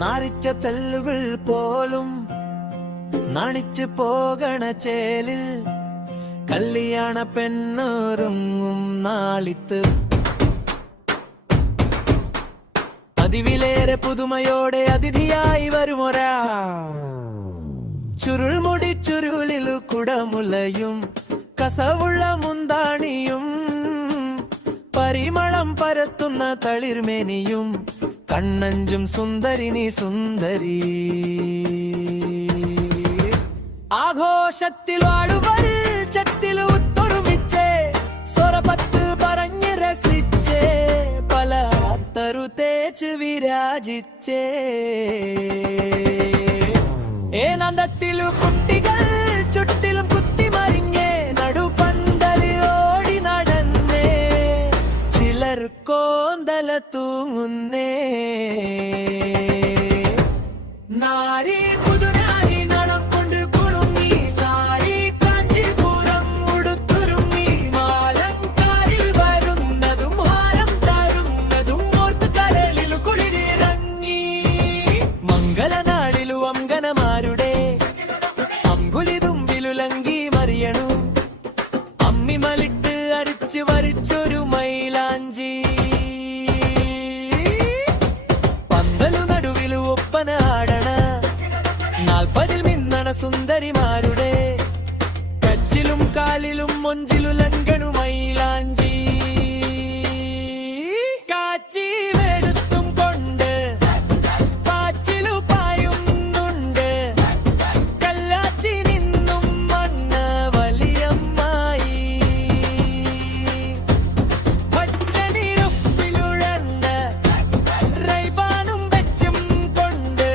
നാരിച്ച തെല്ലുകൾ പോലും നാണിച്ചു പോകണ ചേലിൽ കല്യാണ പെണ്ണൊരുങ്ങും നാളിത്ത് പതിവിലേറെ പുതുമയോടെ അതിഥിയായി വരുമൊരാ ചുരുൾമുടി ചുരുളിലു കുടമുലയും കസവുള്ള മുന്താണിയും പരിമളം പരത്തുന്ന തളിർമേനിയും കണ്ണഞ്ചും സുന്ദരിനി സുന്ദരി ആഘോഷത്തിൽ വാഴുവൽ ചത്തിൽ ഒത്തൊരുമിച്ചേ സ്വരപത്ത് പറഞ്ഞ് രസിച്ചേ പല അത്തരു തേച്ച് വിരാജിച്ചേ ഏനന്ദത്തിലു കുട്ടികൾ ചുറ്റിലും കുത്തിമറിഞ്ഞേ നടുപന്തലിൽ ഓടി നടന്നേ ചിലർ കോന്തല തൂങ്ങുന്നേ നാരി പുതുനാരി നടം കൊണ്ട് കുളുങ്ങി സാരി കാഞ്ചിപുരം ഉടുത്തുരുങ്ങി മാലങ്കാരിൽ വരുന്നതും ഹാരം തരുന്നതും ഓർത്ത് കരളിൽ കുളിരിറങ്ങി മംഗളനാടിലു അങ്കനമാരുടെ അമ്പുലിതുമ്പിലുലങ്കി മറിയണു അമ്മിമലിട്ട് അരിച്ചു വരിച്ചൊരു മൈലാഞ്ചി സുന്ദരിമാരുടെ കച്ചിലും കാലിലും മൊഞ്ചിലും ലങ്കണു മൈലാഞ്ചി കാച്ചി വെടുത്തും കൊണ്ട് പാച്ചിലു പായുന്നുണ്ട് കല്ലാച്ചി നിന്നും മണ്ണ് വലിയമ്മായി പച്ചനിരപ്പിലുഴണ്ട റൈബാനും വെച്ചും കൊണ്ട്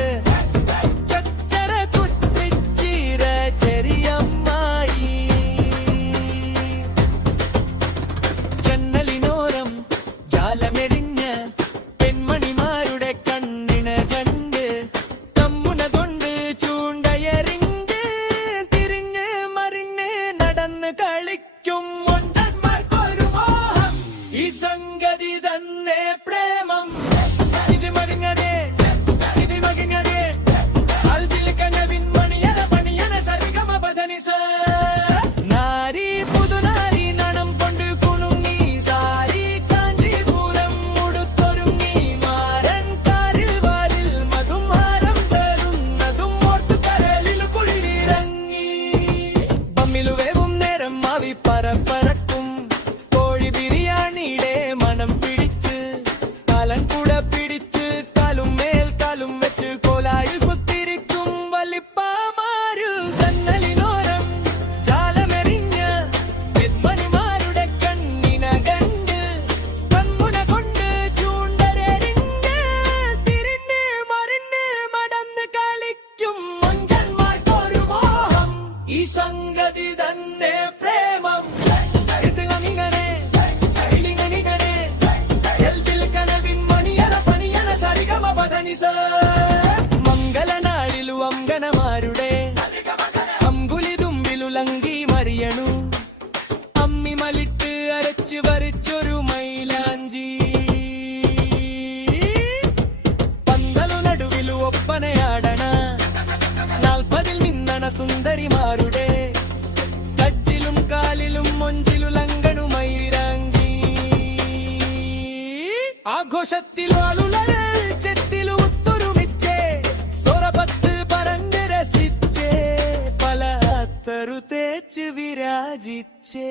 പരപ്പരക്കും കോഴി ബിരിയാണിയുടെ മണം പിടിച്ച് കാലൻ കൂടെ പിടിച്ച് കാലും മേൽ കാലും വെച്ച് കോലായിൽ കുത്തിരിക്കും വലിപ്പമാരു ജന്നലിനോരം ജാലമെറിഞ്ഞ പെൺമണിമാരുടെ കണ്ണിനകണ്ട് കൺമുന കൊണ്ട് ചൂണ്ടരെറിഞ്ഞ് തിരിഞ്ഞ് മറിഞ്ഞ് മടന്ന് കളിക്കും മൊഞ്ചന്മാർക്കൊരു മോഹം ഈ സംഗതി തന്നെ മംഗളനാളിലു അങ്കനമാരുടെ അമ്പുലിതുമ്പിലുലങ്കി മറിയണു അമ്മിമലിട്ട് അരച്ചു വരിച്ചൊരു മൈലാഞ്ചി പന്തലു നടുവിലു ഒപ്പനയാടണ 40 മിന്നണ സുന്ദരിമാരുടെ കച്ചിലും കാലിലും മൊഞ്ചിലു ലങ്കണു മൈരാഞ്ചി ആഘോഷത്തിൽ വാളുലൽ ചെത്തിലു ഒത്തൊരുമിച്ചേ സ്വരപത്ത് പറഞ്ഞ് രസിച്ചേ പല അത്തരു തേച്ച് വിരാജിച്ചേ